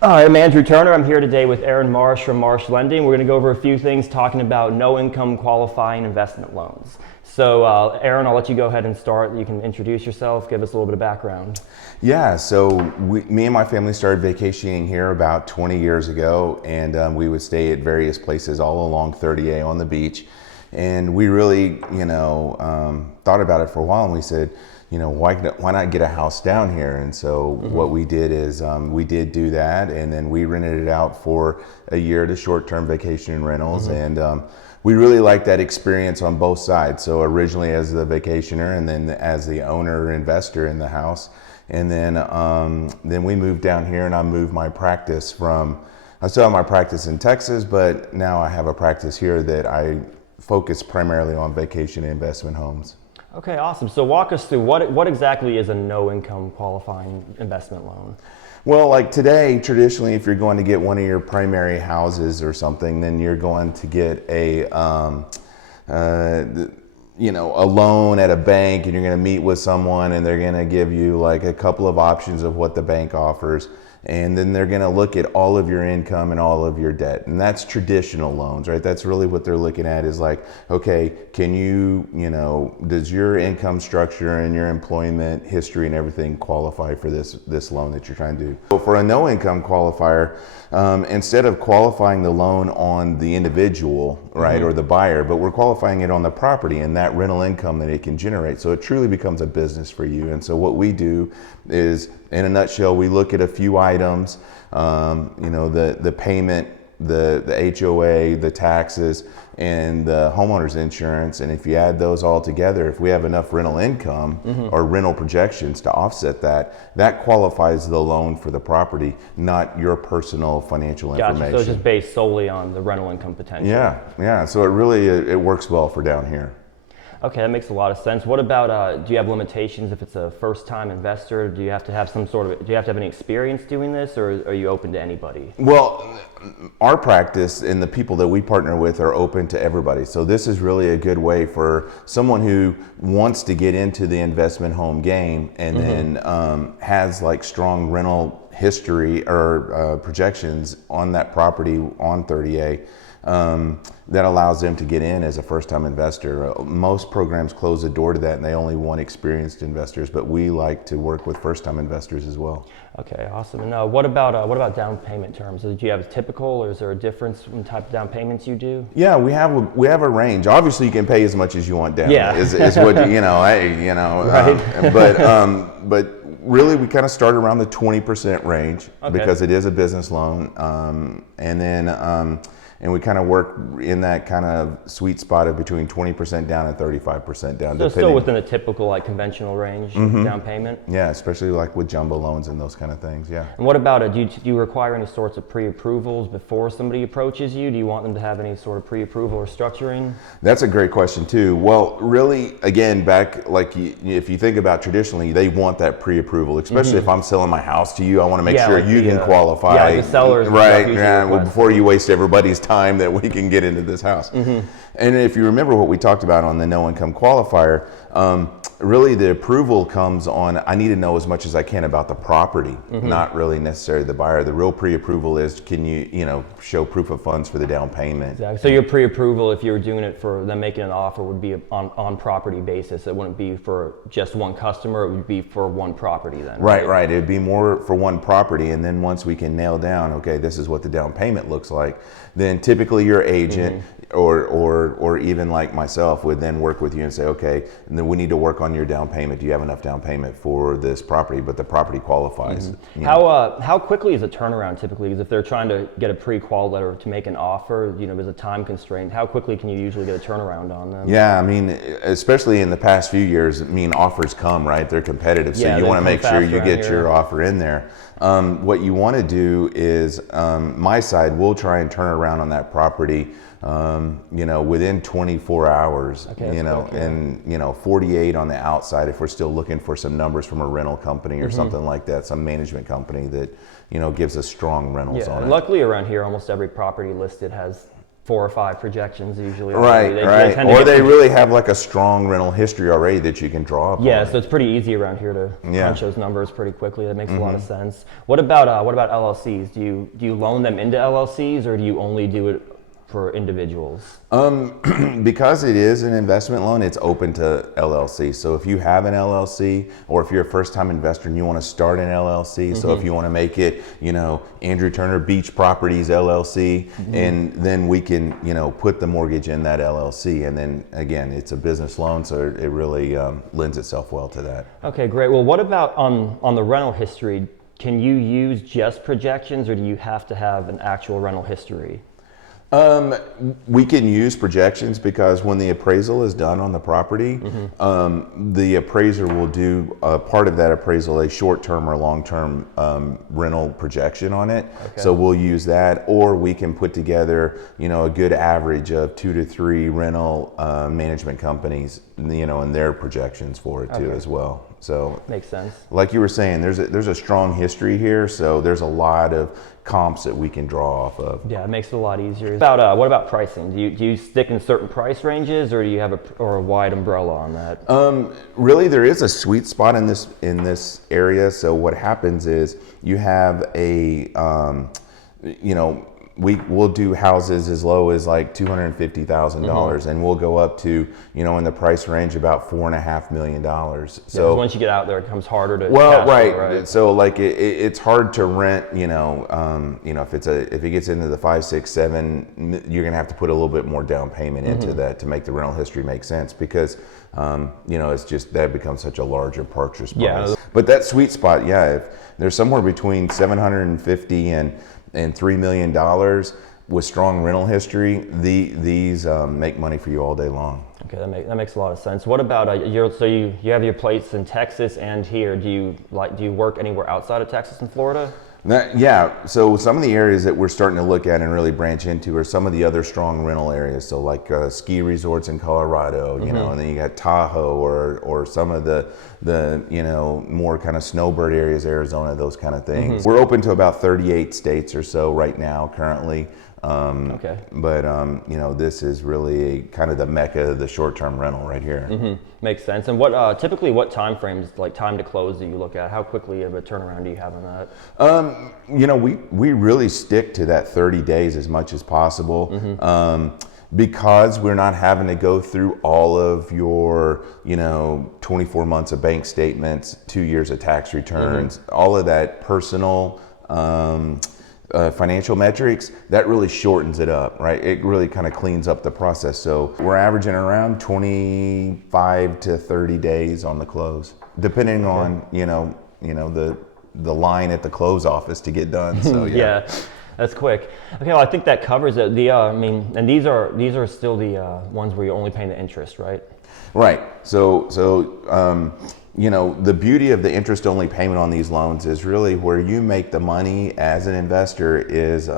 Hi, I'm Andrew Turner. I'm here today with Aaron Marsh from Marsh Lending. We're going to go over a few things talking about no-income qualifying investment loans. So, Aaron, I'll let you go ahead and start. You can introduce yourself, give us a little bit of background. Yeah, so me and my family started vacationing here about 20 years ago, and we would stay at various places all along 30A on the beach. And we really, thought about it for a while, and we said, why not get a house down here? And so what we did is we did do that, and then we rented it out for a year to short-term vacation rentals, and we really liked that experience on both sides. So originally as the vacationer, and then as the owner investor in the house, and then we moved down here, and I moved my practice from. I still have my practice in Texas, but now I have a practice here that I focus primarily on vacation investment homes. Okay, awesome. So walk us through what exactly is a no-income qualifying investment loan? Well, like today, traditionally, if you're going to get one of your primary houses or something, then you're going to get a loan at a bank, and you're going to meet with someone, and they're going to give you like a couple of options of what the bank offers. And then they're going to look at all of your income and all of your debt. And that's traditional loans, right? That's really what they're looking at is like, okay, does your income structure and your employment history and everything qualify for this loan that you're trying to do? So for a no income qualifier, instead of qualifying the loan on the individual, right, or the buyer, but we're qualifying it on the property and that rental income that it can generate. So it truly becomes a business for you. And so what we do is, in a nutshell, we look at a few items, the payment, the HOA, the taxes, and the homeowner's insurance. And if you add those all together, if we have enough rental income or rental projections to offset that, that qualifies the loan for the property, not your personal financial information. So it's just based solely on the rental income potential. Yeah. So it works well for down here. Okay, that makes a lot of sense. What about, do you have limitations if it's a first-time investor? Do you have to have do you have to have any experience doing this, or are you open to anybody? Well, our practice and the people that we partner with are open to everybody. So this is really a good way for someone who wants to get into the investment home game and then has like strong rental history or projections on that property on 30A. That allows them to get in as a first-time investor. Most programs close the door to that, and they only want experienced investors. But we like to work with first-time investors as well. Okay, awesome. And what about down payment terms? Do you have a typical, or is there a difference in type of down payments you do? Yeah, we have a range. Obviously, you can pay as much as you want down. Yeah, is what right. But really, we kind of start around the 20% range because it is a business loan, and we kind of work in that kind of sweet spot of between 20% down and 35% down. So still within a typical like conventional range down payment? Yeah, especially like with jumbo loans and those kind of things, yeah. And what about do you require any sorts of pre-approvals before somebody approaches you? Do you want them to have any sort of pre-approval or structuring? That's a great question too. Well, really, again, back like if you think about traditionally, they want that pre-approval, especially if I'm selling my house to you. I want to make sure you can qualify. Yeah, the sellers. Right, well, before you waste everybody's time that we can get into this house. And if you remember what we talked about on the no income qualifier, really the approval comes on, I need to know as much as I can about the property, not really necessarily the buyer. The real pre-approval is, can you show proof of funds for the down payment? Exactly. So your pre-approval, if you were doing it for them making an offer, would be on property basis. It wouldn't be for just one customer. It would be for one property then. Right. It'd be more for one property, and then once we can nail down, okay, this is what the down payment looks like, then typically your agent or even like myself would then work with you and say, okay, and then we need to work on your down payment. Do you have enough down payment for this property? But the property qualifies. How quickly is a turnaround typically? Because if they're trying to get a pre-qual letter to make an offer, there's a time constraint. How quickly can you usually get a turnaround on them? Yeah, I mean, especially in the past few years, offers come, right? They're competitive, so you want to make sure you get your offer in there. What you want to do is, my side, we'll try and turn around on that property within 24 hours, and 48 on the outside if we're still looking for some numbers from a rental company or something like that, some management company that gives us strong rentals on it. Luckily around here, almost every property listed has 4 or 5 projections usually. Right, They right. tend to Or get they really have like a strong rental history already that you can draw upon. Yeah, so it's pretty easy around here to crunch those numbers pretty quickly. That makes a lot of sense. What about LLCs? Do you loan them into LLCs, or do you only do it for individuals? Because it is an investment loan, it's open to LLC. So if you have an LLC, or if you're a first-time investor and you want to start an LLC, so if you want to make it, Andrew Turner Beach Properties LLC, and then we can, put the mortgage in that LLC, and then again, it's a business loan, so it really lends itself well to that. Okay, great. Well, what about on the rental history? Can you use just projections, or do you have to have an actual rental history? We can use projections because when the appraisal is done on the property, the appraiser will do part of that appraisal, a short-term or long-term rental projection on it. Okay. So we'll use that, or we can put together, a good average of 2 to 3 rental management companies, and their projections for it too as well. So makes sense. Like you were saying, there's a strong history here, so there's a lot of comps that we can draw off of. Yeah, it makes it a lot easier. What about pricing? Do you stick in certain price ranges, or do you have a wide umbrella on that? Really, there is a sweet spot in this area. So what happens is you have a we'll do houses as low as like $250,000, and we'll go up to, in the price range about $4.5 million. So once you get out there, it becomes harder to. Right. So like it's hard to rent. If it gets into the 5, 6, 7, you're gonna have to put a little bit more down payment into that to make the rental history make sense, because it's just that becomes such a larger purchase price. Yeah. But that sweet spot, if there's somewhere between $750,000 and $3 million with strong rental history, these make money for you all day long. Okay, that makes a lot of sense. What about you have your plates in Texas and here? Do you work anywhere outside of Texas and Florida? So some of the areas that we're starting to look at and really branch into are some of the other strong rental areas. So like ski resorts in Colorado, and then you got Tahoe or some of the more kind of snowbird areas, Arizona, those kind of things. We're open to about 38 states or so right now currently. Okay. But this is really kind of the mecca of the short-term rental right here. Makes sense. And what time frames, like time to close, do you look at? How quickly of a turnaround do you have on that? We really stick to that 30 days as much as possible. Because we're not having to go through all of your, 24 months of bank statements, 2 years of tax returns, all of that personal financial metrics, that really shortens it up, right? It really kind of cleans up the process. So we're averaging around 25 to 30 days on the close, depending on, the line at the close office to get done. So Yeah. That's quick. Okay, well, I think that covers it. And these are still the ones where you're only paying the interest, right? Right. So the beauty of the interest-only payment on these loans is really where you make the money as an investor is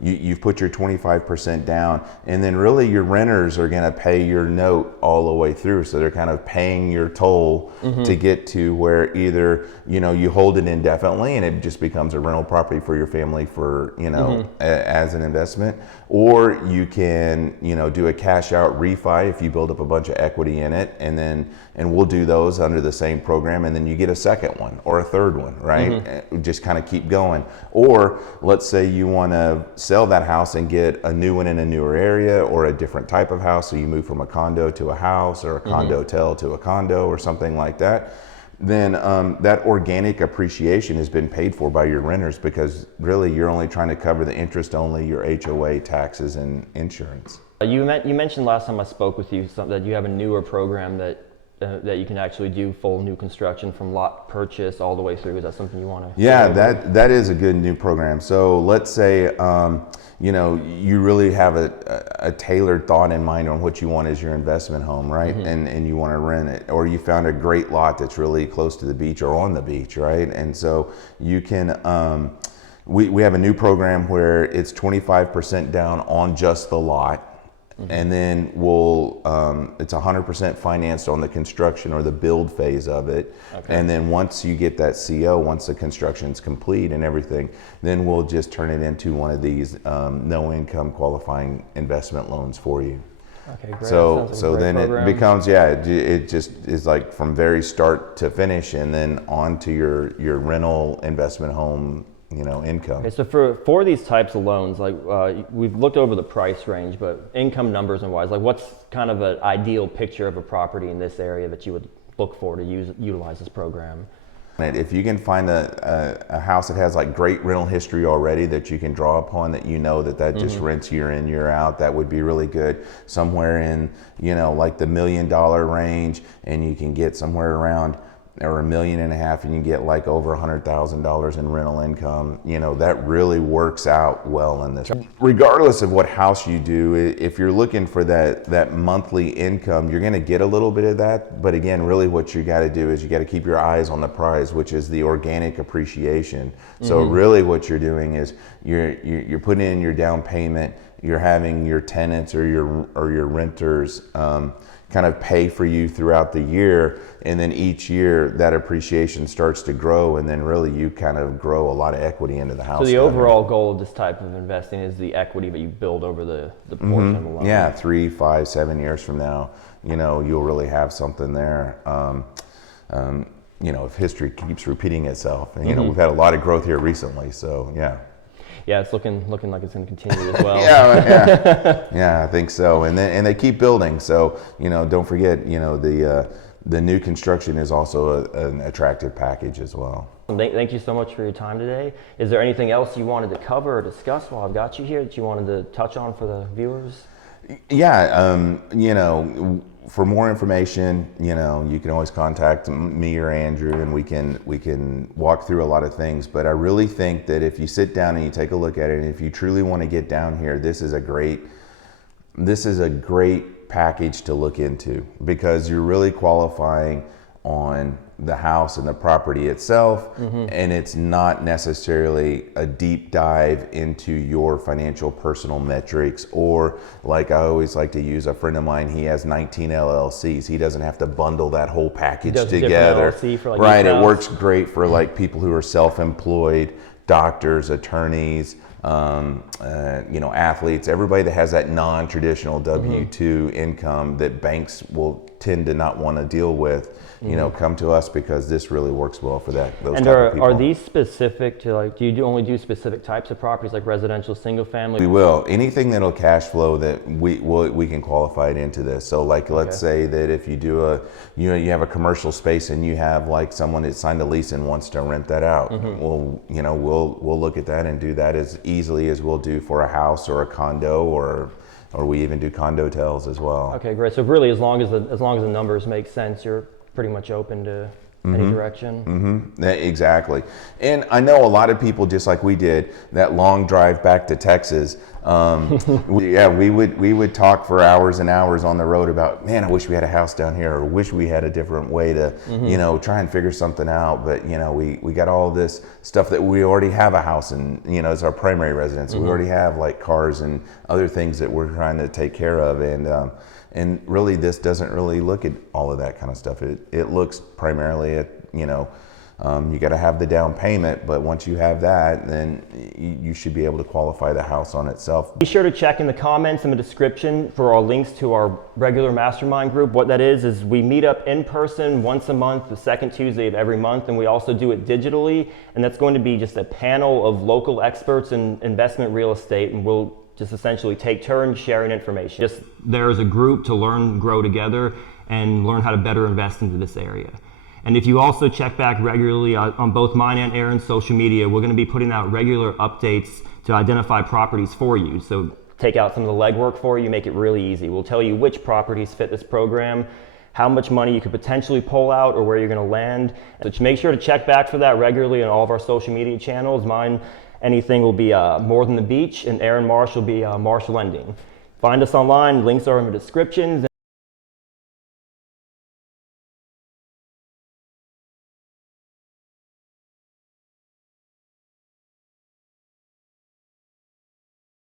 you've put your 25% down, and then really your renters are going to pay your note all the way through. So they're kind of paying your toll to get to where either you hold it indefinitely and it just becomes a rental property for your family for as an investment, or you can do a cash out refi if you build up a bunch of equity in it, and we'll do those under the same program, and then you get a second one or a third one, right? Just kind of keep going. Or let's say you want to sell that house and get a new one in a newer area or a different type of house, so you move from a condo to a house or a condo-tel to a condo or something like that. Then that organic appreciation has been paid for by your renters, because really you're only trying to cover the interest only, your HOA, taxes, and insurance. You mentioned last time I spoke with you that you have a newer program that you can actually do full new construction from lot purchase all the way through. Is that something you want to? Yeah, that is a good new program. So let's say you really have a tailored thought in mind on what you want as your investment home, right? And you want to rent it, or you found a great lot that's really close to the beach or on the beach, right? And so you can we have a new program where it's 25% down on just the lot, and then we'll it's 100% financed on the construction or the build phase of it. Okay. And then once you get that CO, once the construction's complete and everything, then we'll just turn it into one of these no income qualifying investment loans for you. Okay, great. So then it becomes, it just is like from very start to finish, and then on to your rental investment home, income. Okay, so for these types of loans, like we've looked over the price range, but income numbers and wise, like what's kind of an ideal picture of a property in this area that you would look for to utilize this program? If you can find a house that has like great rental history already that you can draw upon, that that just rents year in, year out, that would be really good. Somewhere in, like the $1 million range, and you can get somewhere around, or $1.5 million, and you can get like over $100,000 in rental income. That really works out well in this. Regardless of what house you do, if you're looking for that monthly income, you're going to get a little bit of that. But again, really what you got to do is you got to keep your eyes on the prize, which is the organic appreciation. So really what you're doing is you're putting in your down payment, you're having your tenants or your renters kind of pay for you throughout the year, and then each year that appreciation starts to grow, and then really you kind of grow a lot of equity into the house. So the overall goal of this type of investing is the equity that you build over the portion of the loan. Yeah, 3, 5, 7 years from now, you'll really have something there. If history keeps repeating itself, and we've had a lot of growth here recently, so yeah. Yeah, it's looking like it's going to continue as well. Yeah, I think so. And they keep building. So don't forget, the new construction is also an attractive package as well. Thank you so much for your time today. Is there anything else you wanted to cover or discuss while I've got you here that you wanted to touch on for the viewers? Yeah, for more information, you can always contact me or Andrew, and we can walk through a lot of things. But I really think that if you sit down and you take a look at it, and if you truly want to get down here, this is a great package to look into, because you're really qualifying on the house and the property itself, and it's not necessarily a deep dive into your financial personal metrics, or like I always like to use, a friend of mine, he has 19 LLCs. He doesn't have to bundle that whole package together. LLC for like right, it works great for like people who are self-employed, doctors, attorneys, athletes, everybody that has that non-traditional W-2 income that banks will tend to not want to deal with. Come to us, because this really works well for those type of people. Are these specific to, like, do you only do specific types of properties, like residential, single family? We will. Anything that'll cash flow, that we can qualify it into this. So like, let's say that if you do you have a commercial space and you have like someone that signed a lease and wants to rent that out. We'll look at that and do that as easily as we'll do for a house or a condo, or we even do condo-tels as well. Okay, great. So really, as long as the numbers make sense, you're pretty much open to any direction. Exactly. And I know a lot of people, just like we did, that long drive back to Texas, we would talk for hours and hours on the road about, man, I wish we had a house down here, or wish we had a different way to, try and figure something out. But, we got all this stuff that we already have a house, and, it's our primary residence. We already have like cars and other things that we're trying to take care of. And really, this doesn't really look at all of that kind of stuff. It looks primarily at, you got to have the down payment, but once you have that, then you should be able to qualify the house on itself. Be sure to check in the comments and the description for our links to our regular mastermind group. What that is we meet up in person once a month, the second Tuesday of every month, and we also do it digitally. And that's going to be just a panel of local experts in investment real estate, and we'll just essentially take turns sharing information. Just there as a group to learn, grow together, and learn how to better invest into this area. And if you also check back regularly on both mine and Aaron's social media, we're going to be putting out regular updates to identify properties for you. So take out some of the legwork for you, make it really easy. We'll tell you which properties fit this program, how much money you could potentially pull out, or where you're going to land. So make sure to check back for that regularly on all of our social media channels. Mine, anything will be MoreThanTheBeach, and Aaron Marsh will be Marsh Lending. Find us online, links are in the descriptions.